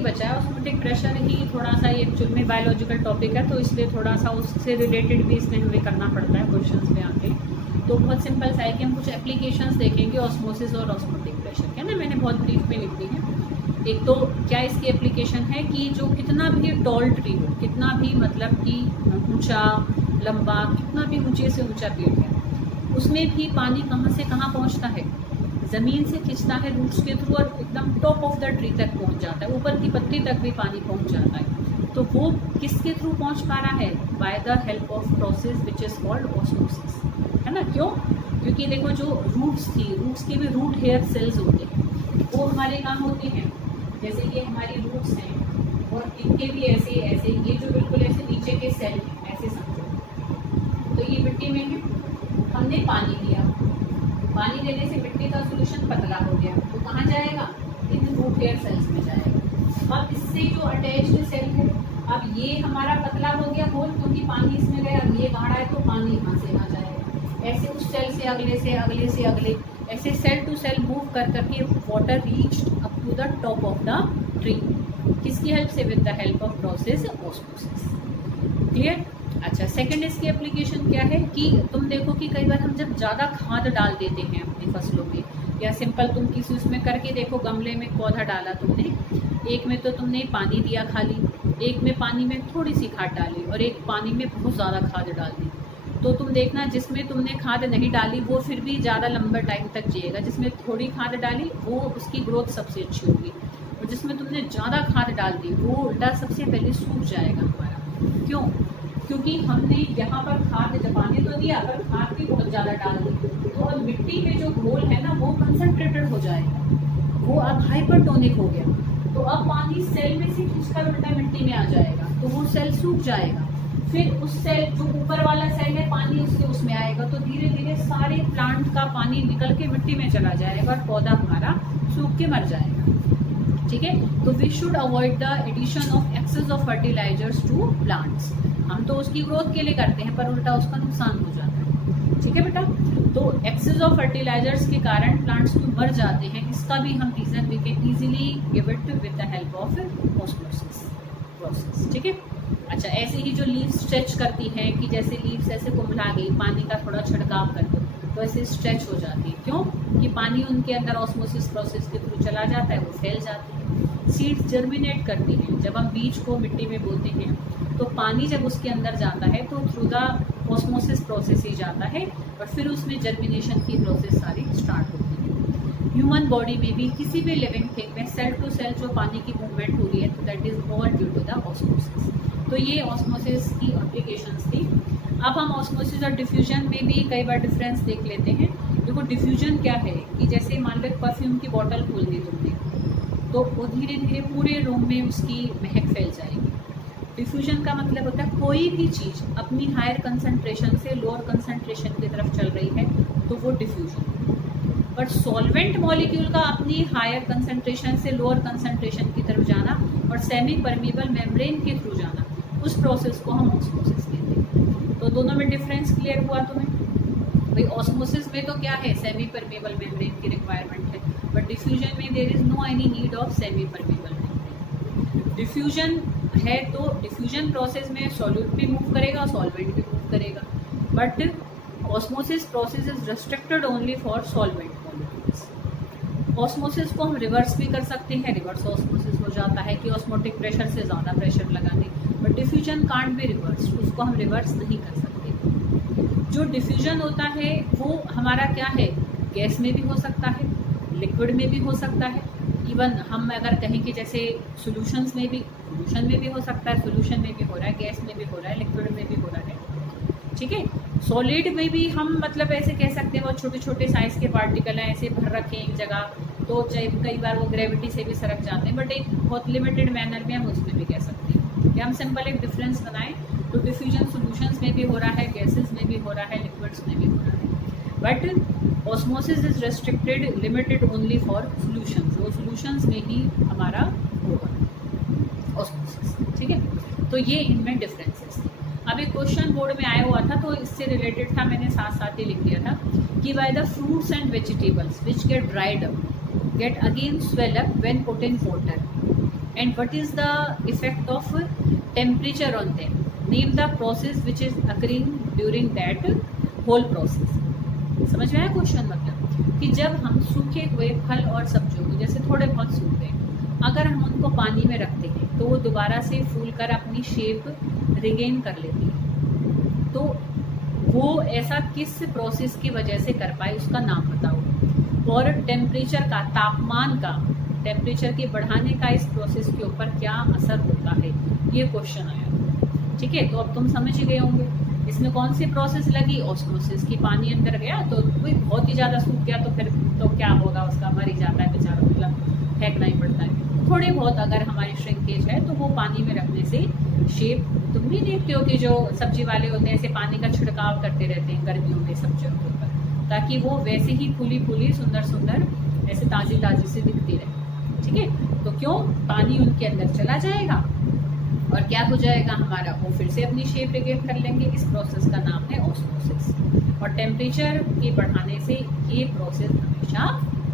ही बचा है, osmotic pressure ही थोड़ा सा, ये एक्चुअल में बायोलॉजिकल टॉपिक है तो इसलिए थोड़ा सा उससे रिलेटेड भी इसमें हमें करना पड़ता है क्वेश्चंस में आके। तो बहुत सिंपल सा है कि हम कुछ एप्लीकेशंस देखेंगे ऑस्मोसिस और ऑस्मोटिक प्रेशर के ना, मैंने बहुत ब्रीफ में लिख दी है। एक तो क्या इसकी एप्लीकेशन है कि जो कितना भी टॉल ट्री हो, कितना भी मतलब कि ऊंचा लंबा, कितना भी ऊंचे से ऊंचा पेड़ है, उसमें भी पानी कहाँ से कहाँ पहुँचता है, ज़मीन से खिंचता है रूट्स के थ्रू और एकदम टॉप ऑफ द ट्री तक पहुँच जाता है, ऊपर की पत्ती तक भी पानी पहुँच जाता है। तो वो किसके थ्रू पहुँच पा रहा है? By the help of process which is called osmosis, है ना। क्यों? क्योंकि देखो जो रूट्स थी, रूट्स के भी रूट हेयर सेल्स होते हैं, वो हमारे काम होते हैं, जैसे ये हमारी रूट्स हैं और इनके भी ऐसे ऐसे, ये जो बिल्कुल ऐसे नीचे के सेल हैं, ऐसे समझो। तो ये मिट्टी में है, हमने पानी दिया, पानी देने से मिट्टी का सोल्यूशन पतला हो गया, तो कहाँ जाएगा? इन रूट हेयर सेल्स में जाएगा। अब इससे जो अटैच्ड सेल है, अब ये हमारा पतला हो गया होल, क्योंकि पानी इसमें गया, अब ये गाढ़ा है तो पानी यहाँ से यहाँ जाएगा, ऐसे उस सेल से अगले से अगले से अगले, ऐसे सेल टू सेल मूव कर करके water reached up to the top of the tree. किसकी हेल्प से? With the help of process osmosis. Clear? अच्छा, सेकंड इसकी एप्लीकेशन क्या है कि तुम देखो कि कई बार हम जब ज़्यादा खाद डाल देते हैं अपनी फसलों में, या सिंपल तुम किसी उसमें करके देखो, गमले में पौधा डाला तुमने, एक में तो तुमने पानी दिया खाली, एक में पानी में थोड़ी सी खाद डाली और एक पानी में बहुत ज़्यादा खाद डाल दी, तो तुम देखना जिसमें तुमने खाद नहीं डाली वो फिर भी ज़्यादा लंबे टाइम तक जिएगा, जिसमें थोड़ी खाद डाली वो उसकी ग्रोथ सबसे अच्छी होगी, और जिसमें तुमने ज़्यादा खाद डाल दी वो उल्टा सबसे पहले सूख जाएगा हमारा। क्यों? क्योंकि हमने यहाँ पर खाद जमाने तो दिया, पर खाद भी बहुत ज़्यादा डाल दी, तो अब मिट्टी में जो घोल है ना वो कंसनट्रेटेड हो जाएगा, वो अब हाइपरटोनिक हो गया, तो अब पानी सेल में से खींचकर उल्टा मिट्टी में आ जाएगा, तो वो सेल सूख जाएगा। फिर उस सेल जो ऊपर वाला सेल है पानी उससे उसमें आएगा, तो धीरे धीरे सारे प्लांट का पानी निकल के मिट्टी में चला जाएगा और पौधा हमारा सूख के मर जाएगा। ठीक है, तो we should avoid the addition of excess of fertilizers to plants. हम तो उसकी ग्रोथ के लिए करते हैं, पर उल्टा उसका नुकसान हो जाता है। ठीक है बेटा, तो एक्सेस ऑफ फर्टिलाइजर्स के कारण प्लांट्स तो मर जाते हैं, इसका भी हम reason we can easily give it with the help of osmosis process. ठीक है, अच्छा, ऐसे ही जो लीव्स स्ट्रेच करती हैं कि जैसे लीव्स ऐसे कुम्हला गई, पानी का थोड़ा छिड़काव कर दो तो ऐसे स्ट्रेच हो जाती है। क्यों? कि पानी उनके अंदर ऑस्मोसिस प्रोसेस के थ्रू चला जाता है, वो फैल जाती है। सीड्स जर्मिनेट करती हैं, जब हम बीज को मिट्टी में बोते हैं तो पानी जब उसके अंदर जाता है तो थ्रू द ऑस्मोसिस प्रोसेस ही जाता है और फिर उसमें जर्मिनेशन की प्रोसेस सारी स्टार्ट होती है। ह्यूमन बॉडी में भी किसी भी लिविंग थिंग में सेल टू सेल जो पानी की मूवमेंट हो रही है, तो that is all due to the osmosis. तो ये ऑस्मोसिस की एप्लीकेशंस थी। अब हम ऑस्मोसिस और डिफ्यूजन में भी कई बार डिफरेंस देख लेते हैं। देखो डिफ्यूजन क्या है कि जैसे मान लो परफ्यूम की बॉटल खोल दी तुमने, तो वो धीरे धीरे पूरे रूम में उसकी महक फैल जाएगी। डिफ्यूजन का मतलब होता है कोई भी चीज़ अपनी हायर कंसंट्रेशन से लोअर कंसंट्रेशन की तरफ चल रही है तो वो डिफ्यूजन। बट सॉल्वेंट मॉलिक्यूल का अपनी हायर कंसंट्रेशन से लोअर कंसंट्रेशन की तरफ जाना और सेमी परमेबल मेम्ब्रेन के थ्रू जाना, उस प्रोसेस को हम ऑस्मोसिस कहते हैं। तो दोनों में डिफरेंस क्लियर हुआ तुम्हें? भाई ऑस्मोसिस में तो क्या है, सेमी परमेबल मेम्ब्रेन की रिक्वायरमेंट है, बट डिफ्यूजन में there is no any need of semi permeable membrane. Diffusion है तो डिफ्यूजन प्रोसेस में सॉल्यूट भी मूव करेगा, सॉल्वेंट भी मूव करेगा, but osmosis process is restricted only for solvent molecules. Osmosis को हम रिवर्स भी कर सकते हैं, रिवर्स ऑस्मोसिस हो जाता है कि ऑस्मोटिक प्रेशर से ज़्यादा प्रेशर लगा दें, but diffusion can't be reverse, उसको हम रिवर्स नहीं कर सकते। जो डिफ्यूजन होता है वो हमारा क्या है, गैस में भी हो सकता है, लिक्विड में भी हो सकता है, इवन हम अगर कहें कि जैसे सॉल्यूशंस में भी, सॉल्यूशन में भी हो सकता है, सॉल्यूशन में भी हो रहा है, गैस में भी हो रहा है, लिक्विड में भी हो रहा है। ठीक है, सॉलिड में भी हम मतलब ऐसे कह सकते हैं वो छोटे छोटे साइज के पार्टिकल हैं, ऐसे भर रखे हैं एक जगह, तो कई बार वो ग्रेविटी से भी सरक जाते हैं, बट एक बहुत लिमिटेड मैनर में हम उसमें भी कह सकते हैं कि हम सिंपल एक डिफरेंस बनाएं। तो डिफ्यूजन सॉल्यूशंस में भी हो रहा है, गैसेस में भी हो रहा है, लिक्विड्स में भी हो रहा है, but osmosis is restricted, limited only for solutions. वो सॉल्यूशंस में ही हमारा होगा ऑस्मोसिस। ठीक है, तो ये इनमें डिफरेंसेस थे। अब एक क्वेश्चन बोर्ड में आया हुआ था तो इससे रिलेटेड था, मैंने साथ साथ ही लिख दिया था कि by the fruits and vegetables which get dried up get again swell up when put in water. and what is the effect of temperature on them. Name the process which is occurring during that whole process. समझ में आया question? मतलब कि जब हम सूखे हुए फल और सब्जियों को, जैसे थोड़े बहुत सूख गए, अगर हम उनको पानी में रखते हैं तो वो दोबारा से फूल कर अपनी शेप रिगेन कर लेती है। तो वो ऐसा किस प्रोसेस की वजह से कर पाए, उसका नाम बताओ। और टेम्परेचर का, तापमान का, टेम्परेचर के बढ़ाने का इस प्रोसेस के ऊपर क्या असर होता है, ये क्वेश्चन आया। ठीक है, तो अब तुम समझ ही गए होंगे इसमें कौन सी प्रोसेस लगी, ऑस्मोसिस की। पानी अंदर गया तो कोई बहुत ही ज़्यादा सूख गया तो फिर तो क्या होगा, उसका मर ही जाता है बेचारा, मतलब फेंकना ही पड़ता है। थोड़े बहुत अगर हमारी श्रिंकेज है तो वो पानी में रखने से शेप, तुम भी देखते हो कि जो सब्जी वाले होते हैं ऐसे पानी का छिड़काव करते रहते हैं गर्मियों में सब्जियों के ऊपर, ताकि वो वैसे ही फूली फूली सुंदर सुंदर ऐसे ताज़ी ताज़ी से दिखती रहे। ठीक है, तो क्यों, पानी उनके अंदर चला जाएगा और क्या हो जाएगा हमारा, वो फिर से अपनी शेप रिगेन कर लेंगे। इस प्रोसेस का नाम है ऑस्मोसिस। और टेम्परेचर के बढ़ाने से ये प्रोसेस हमेशा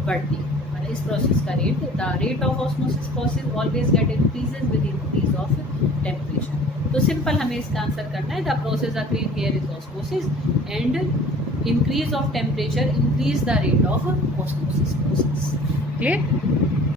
बढ़ती है। इस प्रोसेस का rate, the rate of osmosis process always get increases with increase of temperature. तो सिंपल हमें इसका आंसर करना है, the process occurring here is osmosis and increase of temperature increase the rate of osmosis process. Clear?